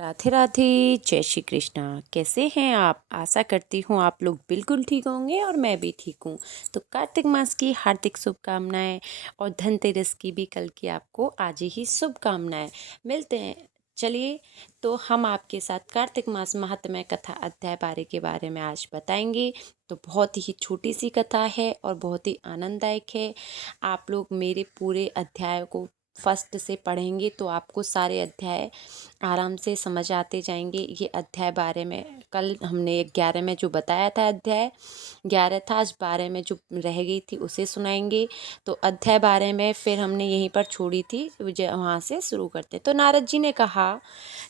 राधे राधे, जय श्री कृष्णा। कैसे हैं आप? आशा करती हूँ आप लोग बिल्कुल ठीक होंगे और मैं भी ठीक हूँ। तो कार्तिक मास की हार्दिक शुभकामनाएं और धनतेरस की भी कल की आपको आज ही शुभकामनाएं। मिलते हैं। चलिए, तो हम आपके साथ कार्तिक मास महात्म्य कथा अध्याय 12 के बारे में आज बताएंगे। तो बहुत ही छोटी सी कथा है और बहुत ही आनंददायक है। आप लोग मेरे पूरे अध्याय को फर्स्ट से पढ़ेंगे तो आपको सारे अध्याय आराम से समझ आते जाएंगे। ये अध्याय 12 में कल हमने 11 में जो बताया था अध्याय 11 था, आज 12 में जो रह गई थी उसे सुनाएंगे। तो अध्याय 12 में फिर हमने यहीं पर छोड़ी थी, वहाँ से शुरू करते। तो नारद जी ने कहा,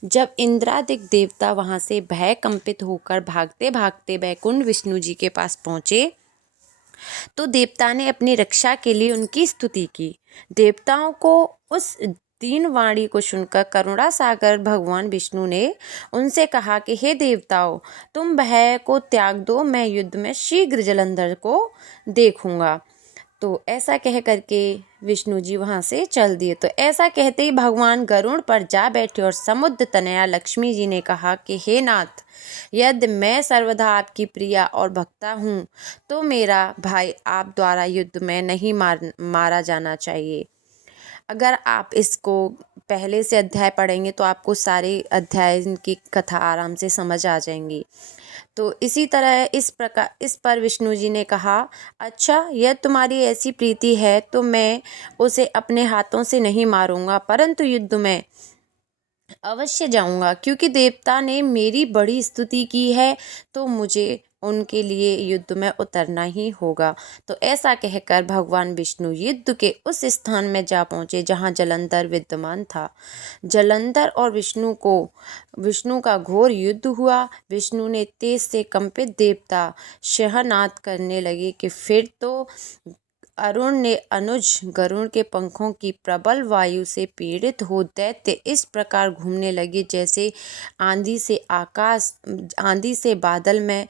जब इंद्रादिक देवता वहाँ से भय कंपित होकर भागते भागते बैकुंठ विष्णु जी के पास पहुँचे तो देवता ने अपनी रक्षा के लिए उनकी स्तुति की। देवताओं को उस दीन वाणी को सुनकर करुणा सागर भगवान विष्णु ने उनसे कहा कि हे देवताओं, तुम भय को त्याग दो, मैं युद्ध में शीघ्र जलंधर को देखूंगा। तो ऐसा कह करके विष्णु जी वहाँ से चल दिए। तो ऐसा कहते ही भगवान गरुड़ पर जा बैठे और समुद्र तनया लक्ष्मी जी ने कहा कि हे नाथ, यदि मैं सर्वदा आपकी प्रिया और भक्ता हूँ तो मेरा भाई आप द्वारा युद्ध में नहीं मारा जाना चाहिए। अगर आप इसको पहले से अध्याय पढ़ेंगे तो आपको सारे अध्याय की कथा आराम से समझ आ जाएंगी। तो इसी तरह इस पर विष्णु जी ने कहा, अच्छा यह तुम्हारी ऐसी प्रीति है तो मैं उसे अपने हाथों से नहीं मारूंगा, परंतु युद्ध में अवश्य जाऊंगा, क्योंकि देवता ने मेरी बड़ी स्तुति की है तो मुझे उनके लिए युद्ध में उतरना ही होगा। तो ऐसा कहकर भगवान विष्णु युद्ध के उस स्थान में जा पहुँचे जहाँ जलंधर विद्यमान था। जलंधर और विष्णु का घोर युद्ध हुआ। विष्णु ने तेज से कंपित देवता शहनाद करने लगे कि फिर तो अरुण ने अनुज गरुड़ के पंखों की प्रबल वायु से पीड़ित हो दैत्य इस प्रकार घूमने लगे जैसे आंधी से बादल में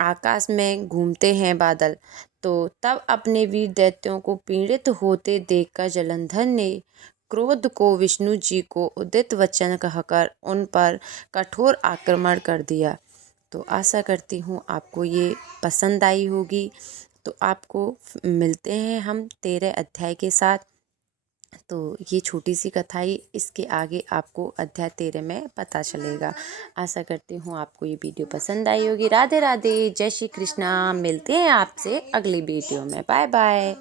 आकाश में घूमते हैं बादल। तो तब अपने वीर दैत्यों को पीड़ित होते देखकर जलंधर ने क्रोध को विष्णु जी को उदित वचन कहकर उन पर कठोर आक्रमण कर दिया। तो आशा करती हूँ आपको ये पसंद आई होगी। तो आपको मिलते हैं हम 13 अध्याय के साथ। तो ये छोटी सी कथा ही, इसके आगे आपको अध्याय 13 में पता चलेगा। आशा करती हूँ आपको ये वीडियो पसंद आई होगी। राधे राधे, जय श्री कृष्णा। मिलते हैं आपसे अगली वीडियो में। Bye bye.